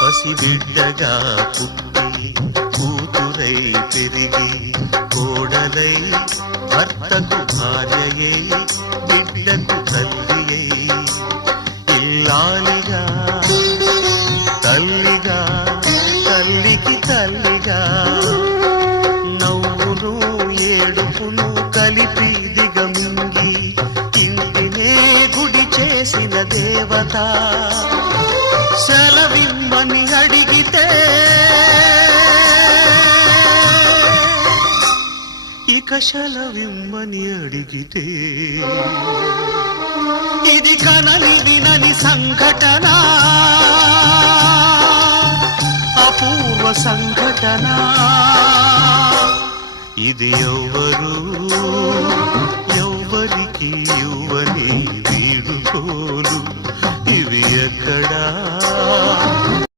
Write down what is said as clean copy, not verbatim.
పసిబిడ్డగా పుట్టి కూతురై పెరిగి కోడలై భర్తకు భార్యయై బిడ్డకు తల్లియై ఇల్లాలిగా తల్లిగా తల్లికి తల్లిగా నవ్వును ఏడుపును కలిపి దిగమింగి ఇంటినే గుడి చేసిన దేవత సెలవిమ్మని అడిగితే ఇక సెలవిమ్మని అడిగితే ఇది కనని వినని సంఘటన అపూర్వ సంఘటన ఇది ఎవ్వరికి ఇవ్వని వీడుకోలు